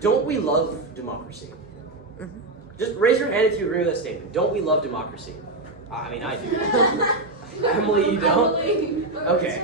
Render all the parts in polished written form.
Don't we love democracy? Just raise your hand if you agree with that statement. Don't we love democracy? I mean, I do. Emily, you don't? Okay.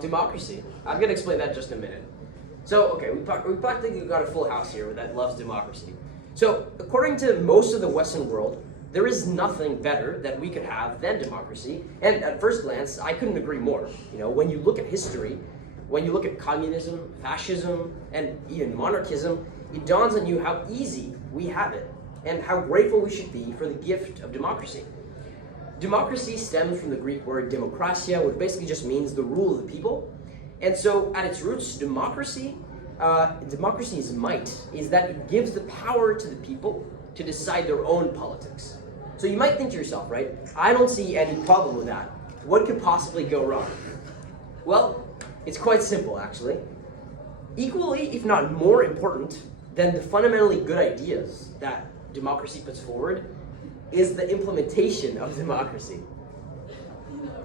Democracy. I'm going to explain that just in a minute. So, okay, we practically got a full house here that loves democracy. So, according to most of the Western world, there is nothing better that we could have than democracy. And at first glance, I couldn't agree more. You know, when you look at history, when you look at communism, fascism, and even monarchism, it dawns on you how easy we have it and how grateful we should be for the gift of democracy. Democracy stems from the Greek word demokratia, which basically just means the rule of the people. And so at its roots, democracy's might is that it gives the power to the people to decide their own politics. So you might think to yourself, right, I don't see any problem with that. What could possibly go wrong? Well, it's quite simple, actually. Equally, if not more important than the fundamentally good ideas that democracy puts forward is the implementation of democracy.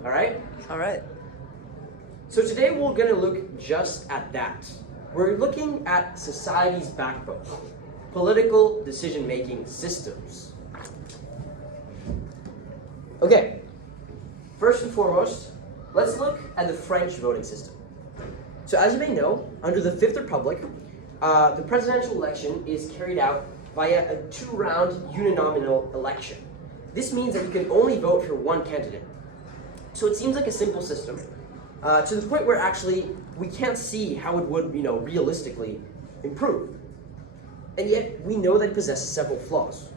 All right? All right. So today we're going to look just at that. We're looking at society's backbone, political decision-making systems. Okay, first and foremost, let's look at the French voting system. So as you may know, under the Fifth Republic, the presidential election is carried out via a two-round uninominal election. This means that you can only vote for one candidate. So it seems like a simple system, to the point where actually we can't see how it would, realistically improve. And yet we know that it possesses several flaws.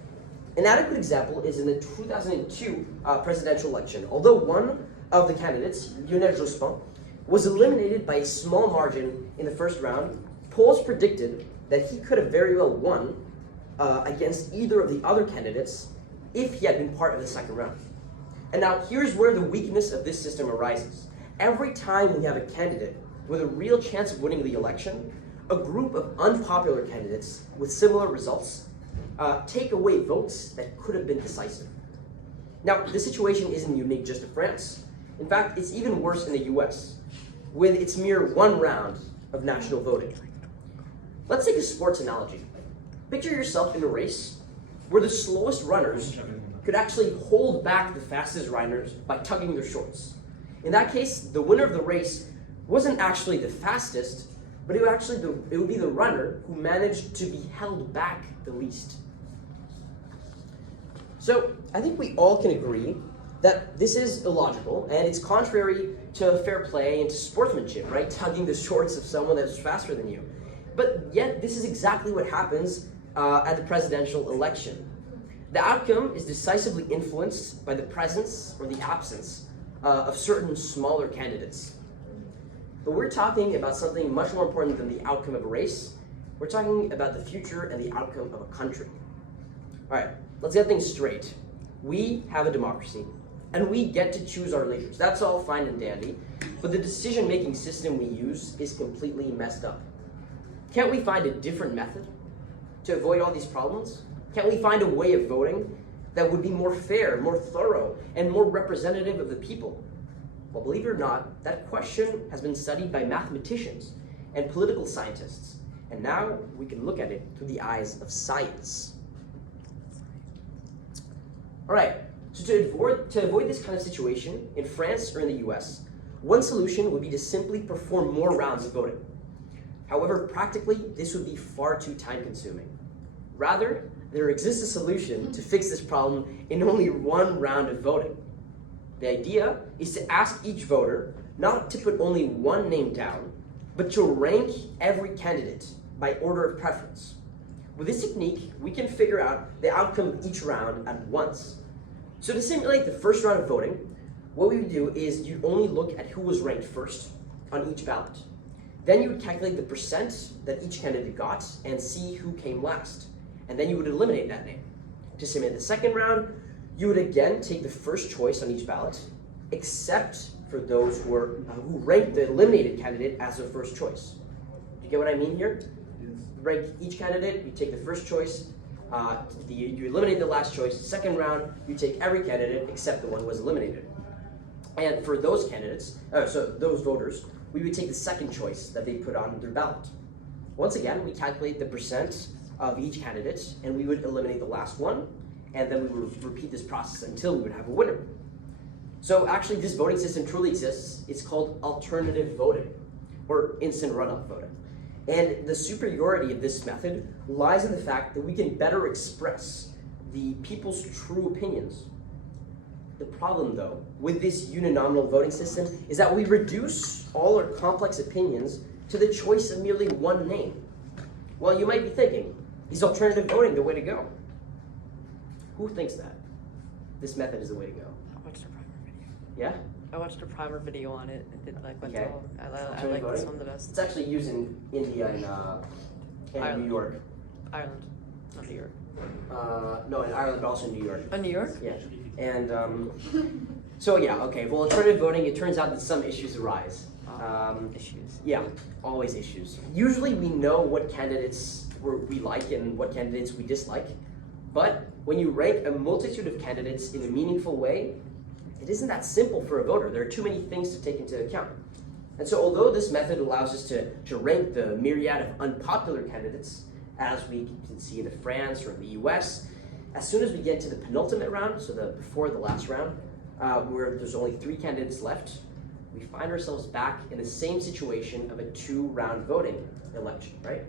An adequate example is in the 2002 presidential election. Although one of the candidates, Lionel Jospin, was eliminated by a small margin in the first round, polls predicted that he could have very well won against either of the other candidates if he had been part of the second round. And now here's where the weakness of this system arises. Every time we have a candidate with a real chance of winning the election, a group of unpopular candidates with similar results take away votes that could have been decisive. Now, this situation isn't unique just to France. In fact, it's even worse in the US, with its mere one round of national voting. Let's take a sports analogy. Picture yourself in a race where the slowest runners could actually hold back the fastest runners by tugging their shorts. In that case, the winner of the race wasn't actually the fastest, but it would be the runner who managed to be held back the least. So I think we all can agree that this is illogical and it's contrary to fair play and to sportsmanship, right? Tugging the shorts of someone that's faster than you. But yet this is exactly what happens at the presidential election. The outcome is decisively influenced by the presence or the absence of certain smaller candidates. But we're talking about something much more important than the outcome of a race. We're talking about the future and the outcome of a country. All right, let's get things straight. We have a democracy, and we get to choose our leaders. That's all fine and dandy, but the decision-making system we use is completely messed up. Can't we find a different method to avoid all these problems? Can't we find a way of voting that would be more fair, more thorough, and more representative of the people? Well, believe it or not, that question has been studied by mathematicians and political scientists, and now we can look at it through the eyes of science. All right, so to avoid this kind of situation in France or in the US, one solution would be to simply perform more rounds of voting. However, practically, this would be far too time-consuming. Rather, there exists a solution to fix this problem in only one round of voting. The idea is to ask each voter not to put only one name down, but to rank every candidate by order of preference. With this technique, we can figure out the outcome of each round at once. So to simulate the first round of voting, what we would do is you only look at who was ranked first on each ballot. Then you would calculate the percent that each candidate got and see who came last. And then you would eliminate that name. To simulate the second round, you would again take the first choice on each ballot, except for those who ranked the eliminated candidate as their first choice. Do you get what I mean here? Yes. Rank each candidate, you take the first choice, you eliminate the last choice. Second round, you take every candidate except the one who was eliminated. And for those candidates, those voters, we would take the second choice that they put on their ballot. Once again, we calculate the percent of each candidate, and we would eliminate the last one, and then we would repeat this process until we would have a winner. So actually, this voting system truly exists. It's called alternative voting, or instant runoff voting. And the superiority of this method lies in the fact that we can better express the people's true opinions. The problem, though, with this uninominal voting system is that we reduce all our complex opinions to the choice of merely one name. Well, you might be thinking, is alternative voting the way to go? Who thinks that this method is the way to go? I watched a primer video. Yeah? I watched a primer video on it. It did like went Okay. all. I Alternative like this voting? one the best. It's actually used in India and Ireland. New York. Ireland, not New York. No, in Ireland, but also in New York. Oh, New York? Yeah. And so yeah, okay. Well, alternative voting, it turns out that some issues arise. Issues. Yeah, always issues. Usually we know what candidates we like and what candidates we dislike. But when you rank a multitude of candidates in a meaningful way, it isn't that simple for a voter. There are too many things to take into account. And so although this method allows us to rank the myriad of unpopular candidates, as we can see in France or in the US, as soon as we get to the penultimate round, so before the last round, where there's only 3 candidates left, we find ourselves back in the same situation of a 2-round voting election, right?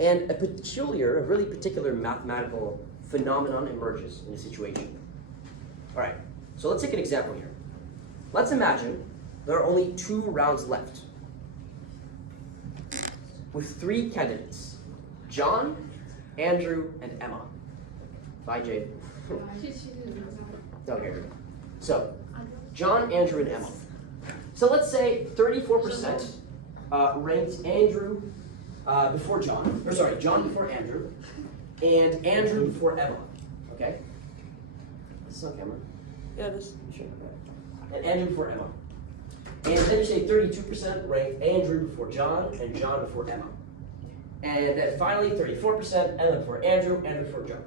And a really particular mathematical phenomenon emerges in the situation. All right, so let's take an example here. Let's imagine there are only 2 rounds left with 3 candidates, John, Andrew, and Emma. Bye, Jade. Okay, good. So, John, Andrew, and Emma. So let's say 34% ranked Andrew before John, or sorry, John before Andrew, and Andrew before Emma. Okay? This is on camera. Yeah, it is. Sure. And Andrew before Emma. And then you say 32% ranked Andrew before John, and John before Emma. And then finally 34% Emma before Andrew, Andrew before John.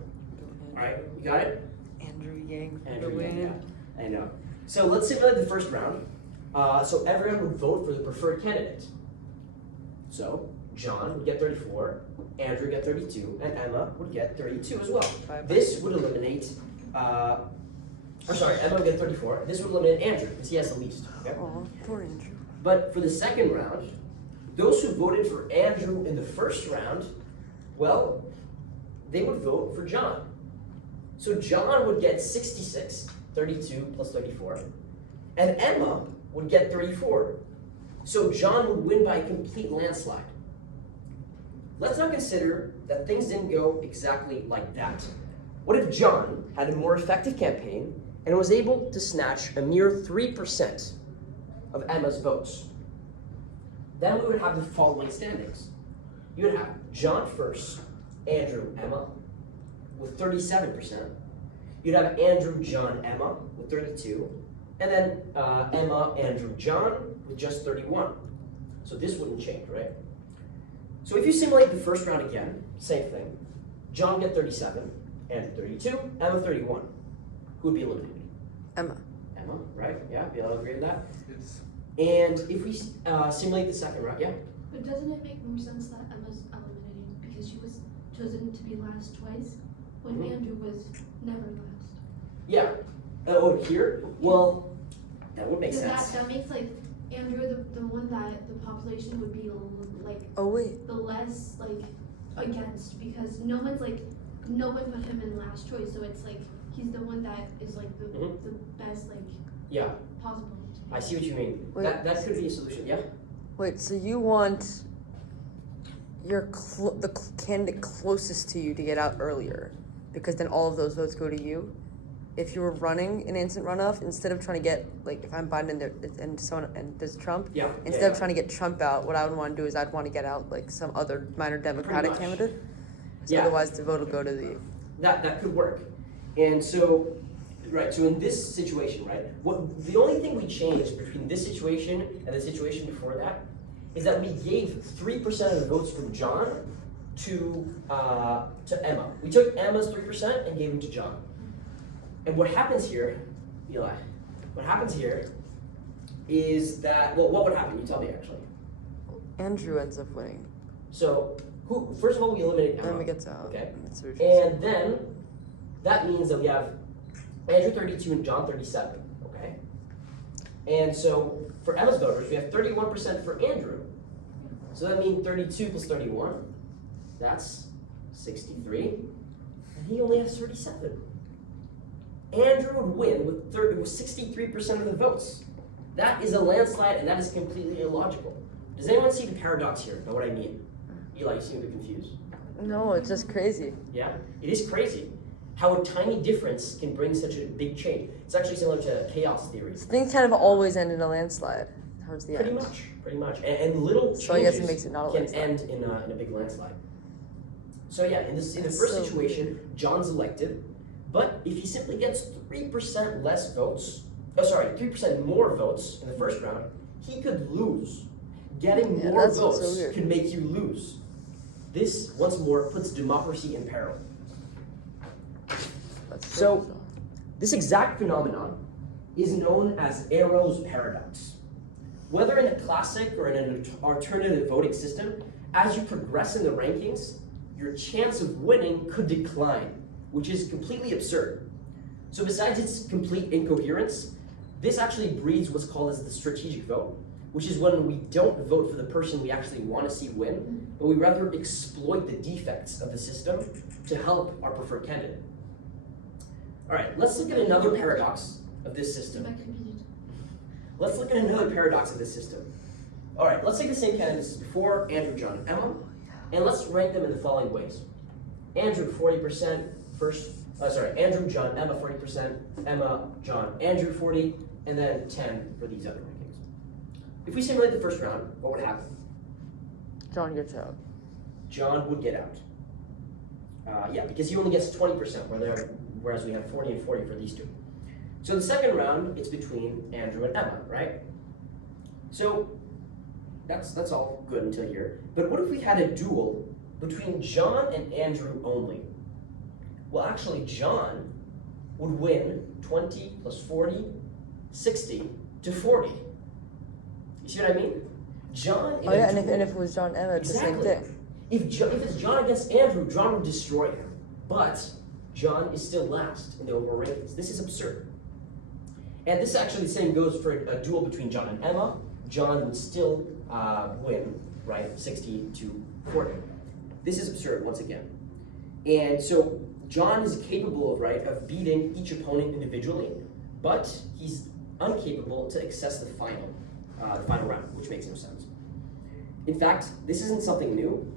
All right, you got it? Andrew Yang for the Andrew, win. yeah, I know. So let's simulate the first round. So everyone would vote for the preferred candidate. So John would get 34, Andrew would get 32, and Emma would get 32 as well. This would eliminate, Emma would get 34. This would eliminate Andrew, because he has the least. Okay? Oh, poor Andrew. But for the second round, those who voted for Andrew in the first round, well, they would vote for John. So John would get 66, 32 plus 34, and Emma would get 34. So John would win by a complete landslide. Let's now consider that things didn't go exactly like that. What if John had a more effective campaign and was able to snatch a mere 3% of Emma's votes? Then we would have the following standings. You would have John first, Andrew, Emma with 37%. You'd have Andrew, John, Emma with 32. And then Emma, Andrew, John with just 31. So this wouldn't change, right? So if you simulate the first round again, same thing. John get 37, Andrew 32, Emma 31. Who would be eliminated? Emma. Emma, right? Yeah, we all agree with that? Yes. And if we simulate the second round, yeah? But doesn't it make more sense that Emma's eliminated because she was chosen to be last twice when Mhm. Andrew was never last? Yeah. Oh, here? Well, that would make Because sense. that makes like Andrew the one that the population would be like Oh wait. the less like against because no one put him in last choice, so it's like he's the one that is like the Mhm. the best like Yeah, possible. I see what you mean. Wait. That could be a solution, yeah? Wait. So you want the candidate closest to you to get out earlier, because then all of those votes go to you. If you were running an instant runoff, instead of trying to get, like, if I'm Biden and someone and there's Trump, Yeah. instead of trying to get Trump out, what I would want to do is I'd want to get out like some other minor Democratic much. candidate. So Yeah. otherwise, the vote will go to the. That could work. And so, right, so in this situation, right, the only thing we changed between this situation and the situation before that is that we gave 3% of the votes from John to Emma. We took Emma's 3% and gave them to John. And what happens here, Eli, what happens here is that, well, what would happen? You tell me, actually. Andrew ends up winning. So, first of all, we eliminate Emma. Then we get to Okay. That's what you're saying. And then, that means that we have Andrew 32 and John 37, okay? And so, for Emma's voters, we have 31% for Andrew. So that means 32 plus 31, that's 63, and he only has 37. Andrew would win with 63% of the votes. That is a landslide, and that is completely illogical. Does anyone see the paradox here? Know what I mean? Eli, you seem a bit confused. No, it's just crazy. Yeah, it is crazy how a tiny difference can bring such a big change. It's actually similar to chaos theory. Things kind of always end in a landslide towards the end. Pretty much. And little changes So I guess it makes it not a can landslide. end in a big landslide. So yeah, in the That's first so situation, John's elected, but if he simply gets 3% less votes, 3% more votes in the first round, he could lose. Getting Yeah, more that's what's so votes weird. could make you lose. This, once more, puts democracy in peril. That's So- bizarre. This exact phenomenon is known as Arrow's paradox. Whether in a classic or in an alternative voting system, as you progress in the rankings, your chance of winning could decline, which is completely absurd. So besides its complete incoherence, this actually breeds what's called as the strategic vote, which is when we don't vote for the person we actually want to see win, but we rather exploit the defects of the system to help our preferred candidate. All right, let's look at another paradox of this system. Let's look at another paradox of this system. All right, let's take the same candidates as before, Andrew, John, and Emma, and let's rank them in the following ways. Andrew, 40%, Andrew, John, Emma, 40%, Emma, John, Andrew, 40, and then 10 for these other rankings. If we simulate the first round, what would happen? John gets out. John would get out. Yeah, because he only gets 20%, whereas we have 40 and 40 for these two. So the second round, it's between Andrew and Emma, right? So that's all good until here. But what if we had a duel between John and Andrew only? Well, actually, John would win 20 plus 40, 60 to 40. You see what I mean? John. Oh yeah, and if it was John Emma, it's Exactly. the same thing. If it's John against Andrew, John would destroy him. But John is still last in the overall rankings. This is absurd. And this actually the same goes for a duel between John and Emma. John would still win, right, 60 to 40. This is absurd once again. And so John is capable of beating each opponent individually, but he's incapable to access the final round, which makes no sense. In fact, this isn't something new.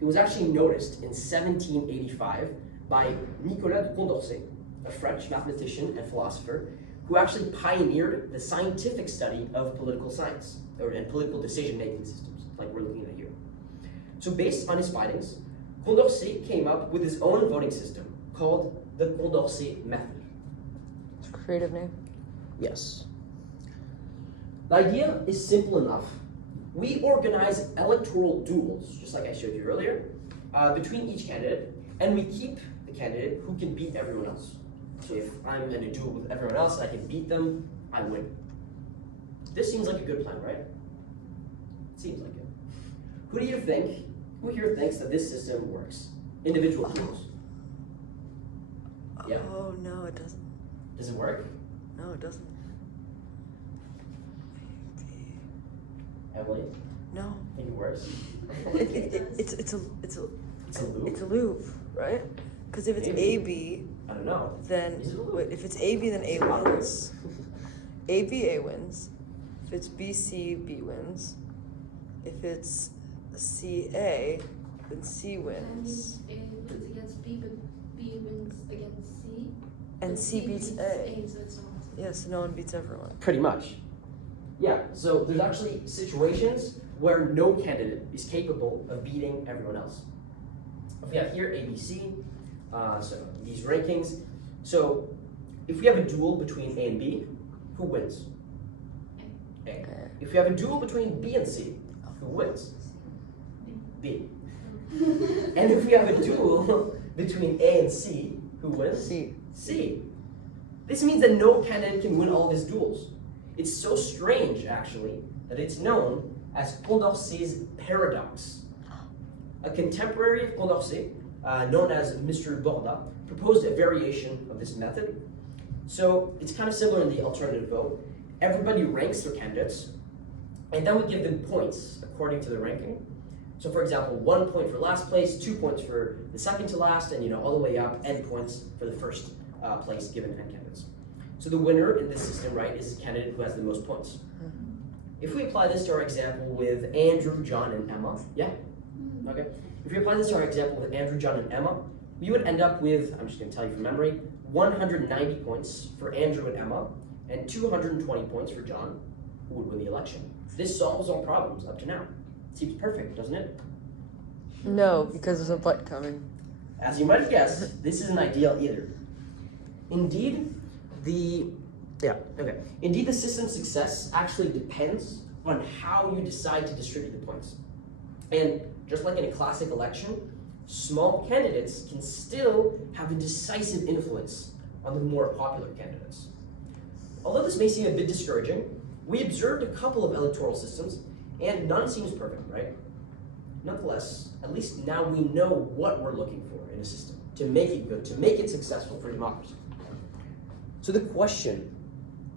It was actually noticed in 1785 by Nicolas de Condorcet, a French mathematician and philosopher, who actually pioneered the scientific study of political science and political decision-making systems, like we're looking at here. So based on his findings, Condorcet came up with his own voting system called the Condorcet method. It's a creative name. Yes. The idea is simple enough. We organize electoral duels, just like I showed you earlier, between each candidate, and we keep the candidate who can beat everyone else. So if I'm in a duel with everyone else and I can beat them, I win. This seems like a good plan, right? Seems like it. Who here thinks that this system works? Individual duels. Yeah. Oh no, it doesn't. Does it work? No, it doesn't. Emily, No. think it works? It's a It's a loop? It's a loop, right? Because if it's Maybe. A B, I don't know. then Is it a loop? wait, if it's A B, then A wins. A B, A wins. If it's B C, B wins. If it's C A, then C wins. A wins against B, but B wins against C. And C beats A. So it's not. Yes, no one beats everyone. Pretty much. Yeah, so there's actually situations where no candidate is capable of beating everyone else. If we have here ABC, so these rankings. So if we have a duel between A and B, who wins? A. If we have a duel between B and C, who wins? B. And if we have a duel between A and C, who wins? C. C. This means that no candidate can win all of his duels. It's so strange, actually, that it's known as Condorcet's paradox. a contemporary of Condorcet, known as Mr. Borda, proposed a variation of this method. So it's kind of similar in the alternative vote. Everybody ranks their candidates, and then we give them points according to the ranking. So for example, 1 point for last place, 2 points for the second to last, and all the way up, n points for the first place given n candidates. So the winner in this system, right, is the candidate who has the most points. If we apply this to our example with Andrew, John, and Emma, yeah? Okay. If we apply this to our example with Andrew, John, and Emma, we would end up with, I'm just going to tell you from memory, 190 points for Andrew and Emma, and 220 points for John, who would win the election. This solves all problems up to now. Seems perfect, doesn't it? No, because there's a but coming. As you might have guessed, this isn't ideal either. Indeed, the system's success actually depends on how you decide to distribute the points. And just like in a classic election, small candidates can still have a decisive influence on the more popular candidates. Although this may seem a bit discouraging, we observed a couple of electoral systems, and none seems perfect, right? Nonetheless, at least now we know what we're looking for in a system to make it good, to make it successful for democracy. So the question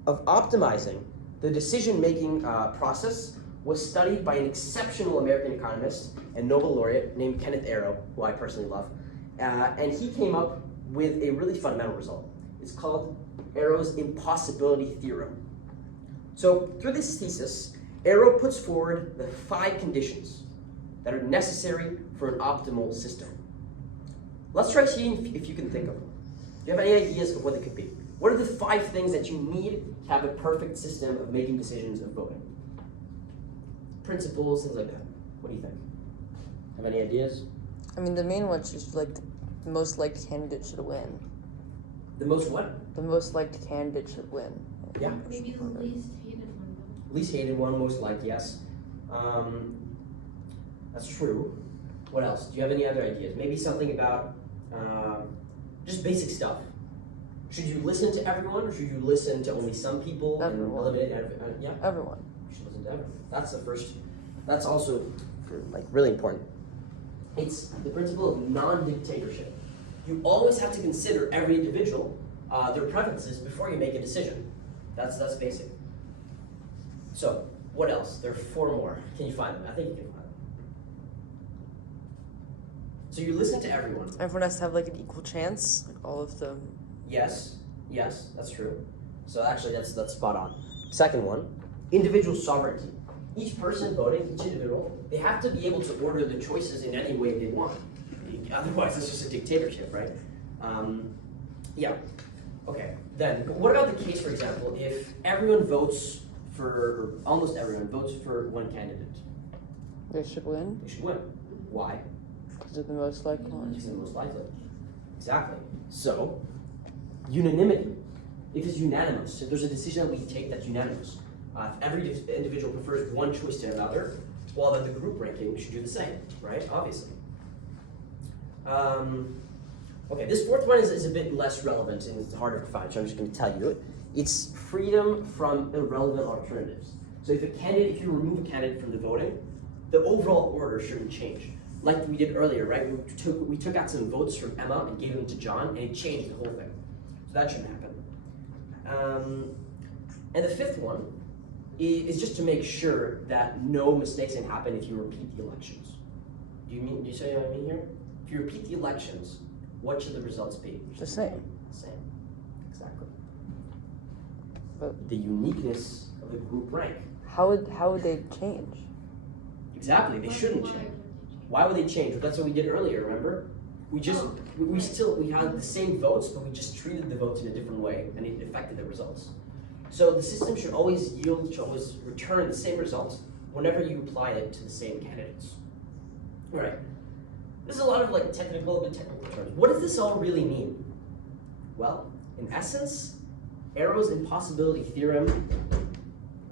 of optimizing the decision-making process was studied by an exceptional American economist and Nobel laureate named Kenneth Arrow, who I personally love. And he came up with a really fundamental result. It's called Arrow's impossibility theorem. So through this thesis, Arrow puts forward the 5 conditions that are necessary for an optimal system. Let's try seeing if you can think of them. Do you have any ideas of what they could be? What are the 5 things that you need to have a perfect system of making decisions of voting? Principles, things like that. What do you think? Have any ideas? I mean, the main one is like the most liked candidate should win. The most what? The most liked candidate should win. Yeah. Maybe the least hated one though. Least hated one, most liked, yes. That's true. What else? Do you have any other ideas? Maybe something about just basic stuff. Should you listen to everyone, or should you listen to only some people Everyone. and eliminate yeah? Everyone. You should listen to everyone. That's the first. That's also really important. It's the principle of non-dictatorship. You always have to consider every individual, their preferences before you make a decision. That's basic. So what else? There are 4 more. Can you find them? I think you can find them. So you listen to everyone. Everyone has to have like an equal chance. Like all of them. Yes, that's true. So actually, that's spot on. Second one, individual sovereignty. Each person voting, each individual, they have to be able to order the choices in any way they want. Otherwise, it's just a dictatorship, right? Yeah. Okay. Then, what about the case, for example, if everyone votes for, or almost everyone votes for one candidate? They should win. They should win. Why? Because they're the most likely Because ones. they're the most likely. Exactly. So, unanimity. If it's unanimous, if there's a decision that we take that's unanimous, if every individual prefers one choice to another, well, then the group ranking should do the same, right? Obviously. Okay, this 4th one is a bit less relevant and it's harder to find, so I'm just going to tell you it. It's freedom from irrelevant alternatives. So if you remove a candidate from the voting, the overall order shouldn't change. Like we did earlier, right? We took out some votes from Emma and gave them to John, and it changed the whole thing. So that shouldn't happen. And the 5th one is just to make sure that no mistakes can happen if you repeat the elections. Do you say what I mean here? If you repeat the elections, what should the results be? The same. Same. Exactly. But the uniqueness of the group rank. how would they change? Exactly. They shouldn't change. Why would they change? That's what we did earlier, remember? We had the same votes, but we just treated the votes in a different way, and it affected the results. So the system should always return the same results whenever you apply it to the same candidates. All right. This is a lot of technical terms. What does this all really mean? Well, in essence, Arrow's impossibility theorem.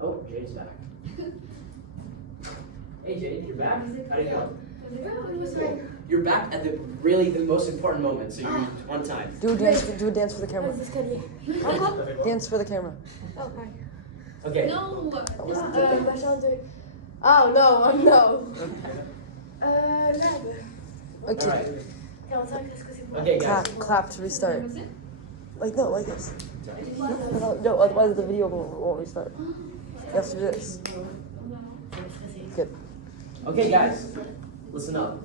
Oh, Jade's back. Hey Jade, you're back. How'd it go? It was Cool. You're back at the most important moment, so you're on time. Do a dance for the camera. Dance for the camera. Okay. Okay. No. Oh no, no. Red. Okay. Alright. Okay, guys. Clap to restart. Like no, like this. No, otherwise the video won't restart. You have to do this. Good. Okay, guys. Listen up.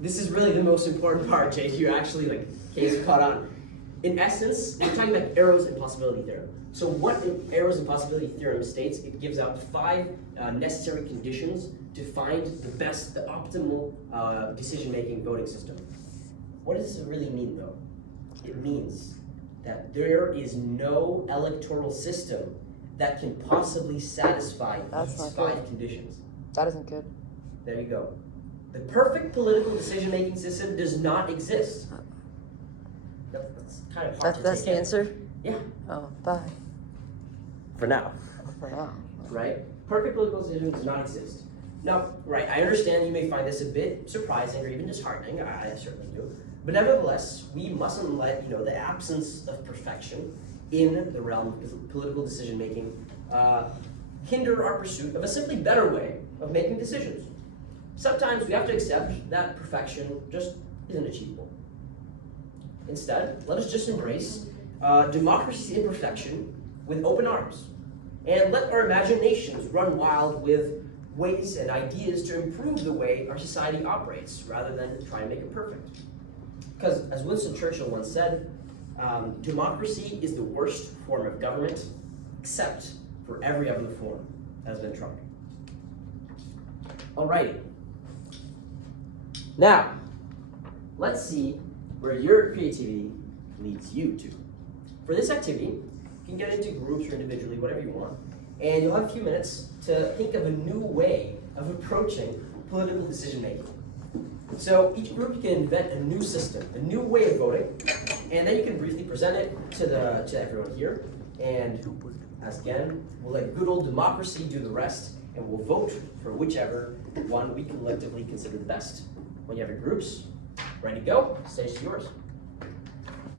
This is really the most important part, Jake. You actually case caught on. In essence, we're talking about arrows and possibility theorem. So what arrows and possibility theorem states, it gives out 5 necessary conditions to find the optimal decision-making voting system. What does this really mean, though? It means that there is no electoral system that can possibly satisfy these 5 conditions. That isn't good. There you go. The perfect political decision-making system does not exist. That's kind of hard to That's take the in. answer? Yeah. Oh, bye. For now. For now. Right? Perfect political decision does not exist. Now, right, I understand you may find this a bit surprising or even disheartening. I certainly do. But nevertheless, we mustn't let the absence of perfection in the realm of political decision-making hinder our pursuit of a simply better way of making decisions. Sometimes we have to accept that perfection just isn't achievable. Instead, let us just embrace democracy's imperfection with open arms, and let our imaginations run wild with ways and ideas to improve the way our society operates, rather than try and make it perfect. Because, as Winston Churchill once said, democracy is the worst form of government, except for every other form that has been tried. Alrighty. Now, let's see where your creativity leads you to. For this activity, you can get into groups or individually, whatever you want, and you'll have a few minutes to think of a new way of approaching political decision making. So each group can invent a new system, a new way of voting, and then you can briefly present it to everyone here. And as again, we'll let good old democracy do the rest, and we'll vote for whichever one we collectively consider the best. When you have your groups ready to go, stage is yours.